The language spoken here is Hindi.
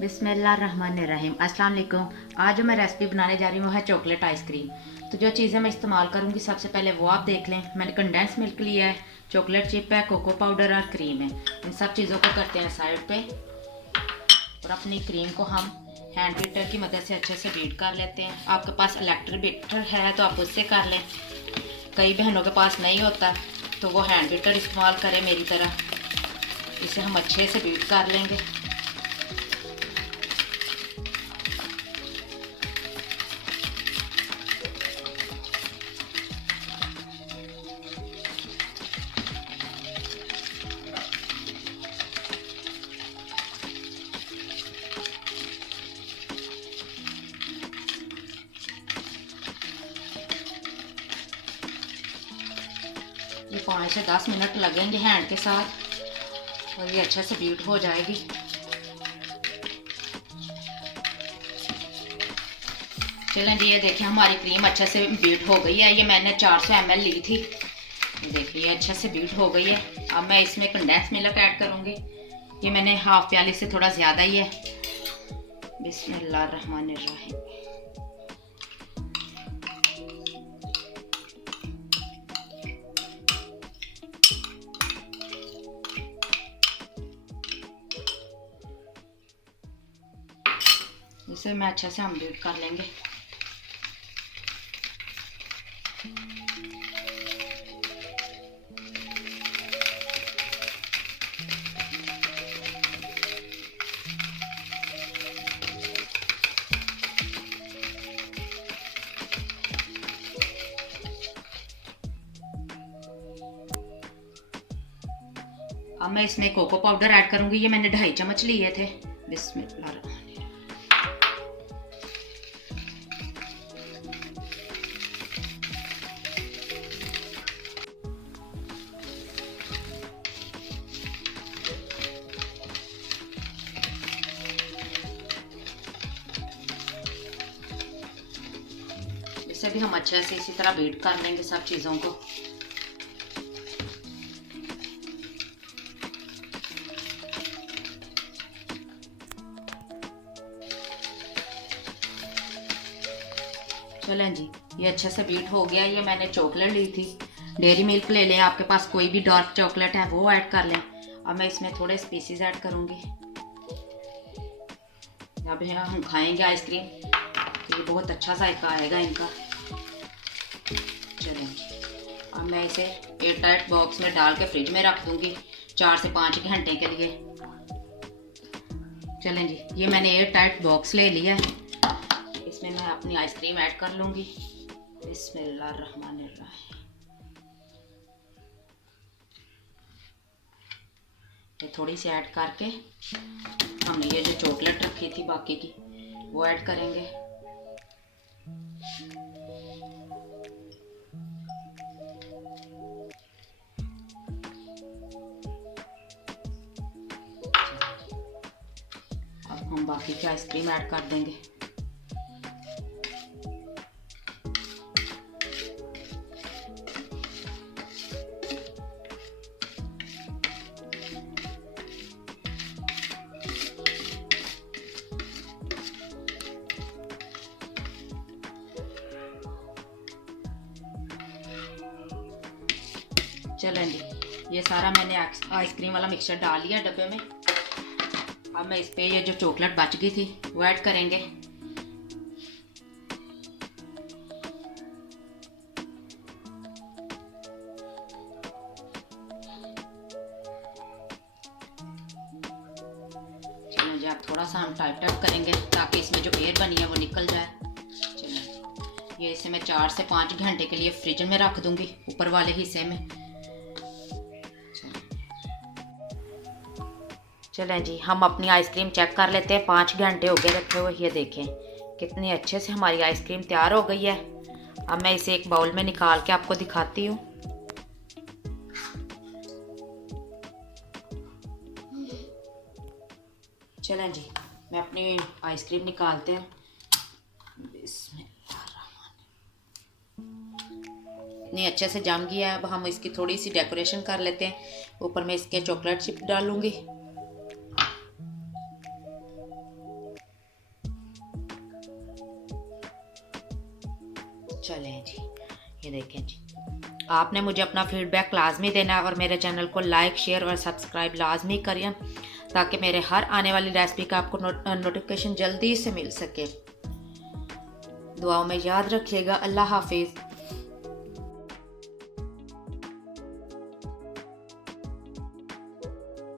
बिस्मिल्लाहिर्रहमानिर्रहीम। अस्सलाम वालेकुम। आज जो मैं रेसिपी बनाने जा रही हूँ वो है चॉकलेट आइसक्रीम। तो जो चीज़ें मैं इस्तेमाल करूँगी सबसे पहले वो आप देख लें। मैंने कंडेंस मिल्क लिया है, चॉकलेट चिप है, कोको पाउडर और क्रीम है। इन सब चीज़ों को करते हैं साइड पे और अपनी क्रीम को हम हैंड बीटर की मदद से अच्छे से बीट कर लेते हैं। आपके पास इलेक्ट्रिक बीटर है तो आप उससे कर लें, कई बहनों के पास नहीं होता तो वो हैंड बीटर इस्तेमाल करें मेरी तरह। इसे हम अच्छे से बीट कर लेंगे। ये 5 से 10 मिनट लगेंगे हैंड के साथ और ये अच्छे से बीट हो जाएगी। चलें जी, ये देखिए हमारी क्रीम अच्छे से बीट हो गई है। ये मैंने 400 ml ली थी। देखिए अच्छे से बीट हो गई है। अब मैं इसमें कंडेंस मिल्क ऐड करूँगी। ये मैंने हाफ प्याली से थोड़ा ज़्यादा ही है। बिस्मिल्लाहिर्रहमानिर्रहीम। इसे मैं अच्छे से हम बीट कर लेंगे। अब मैं इसमें कोको पाउडर ऐड करूंगी। ये मैंने 2.5 चम्मच लिए थे। बिस्मिल्लाह। इसे भी हम अच्छे से इसी तरह बीट कर लेंगे सब चीज़ों को। चलें जी, ये अच्छे से बीट हो गया। ये मैंने चॉकलेट ली थी, डेयरी मिल्क ले लें। आपके पास कोई भी डार्क चॉकलेट है वो ऐड कर लें। अब मैं इसमें थोड़े स्पीसीज ऐड करूँगी। अब हम खाएंगे आइसक्रीम तो ये बहुत अच्छा जायका आएगा इनका। चलें, अब मैं इसे एयर टाइट बॉक्स में डाल के फ्रिज में रख दूँगी 4 से 5 घंटे के लिए। चलें जी, ये मैंने एयर टाइट बॉक्स ले लिया है। इसमें मैं अपनी आइसक्रीम ऐड कर लूँगी। बिस्मिल्लाहिर्रहमानिर्रहीम। ये थोड़ी सी ऐड करके हमने ये जो चॉकलेट रखी थी बाकी की वो ऐड करेंगे। अब हम बाकी की आइसक्रीम ऐड कर देंगे। चलें जी, ये सारा मैंने आइसक्रीम वाला मिक्सचर डाल लिया डब्बे में। अब मैं इस पे ये जो चॉकलेट बच गई थी वो ऐड करेंगे। चलो जी, आप थोड़ा सा हम टाइट करेंगे ताकि इसमें जो एयर बनी है वो निकल जाए। चलो, ये इसे मैं 4 से 5 घंटे के लिए फ्रिज में रख दूंगी ऊपर वाले हिस्से में। चलें जी, हम अपनी आइसक्रीम चेक कर लेते हैं। 5 घंटे हो गए रखे हुए। ये देखें कितनी अच्छे से हमारी आइसक्रीम तैयार हो गई है। अब मैं इसे एक बाउल में निकाल के आपको दिखाती हूँ। चलें जी, मैं अपनी आइसक्रीम निकालते हैं। इतनी अच्छे से जम गया है। अब हम इसकी थोड़ी सी डेकोरेशन कर लेते हैं। ऊपर में इसके चॉकलेट चिप डालूंगी। चलें जी, ये देखें जी, आपने मुझे अपना फीडबैक लाजमी देना है और मेरे चैनल को लाइक शेयर और सब्सक्राइब लाजमी करिए ताकि मेरे हर आने वाली रेसिपी का आपको नोटिफिकेशन जल्दी से मिल सके। दुआओं में याद रखिएगा। अल्लाह हाफिज़।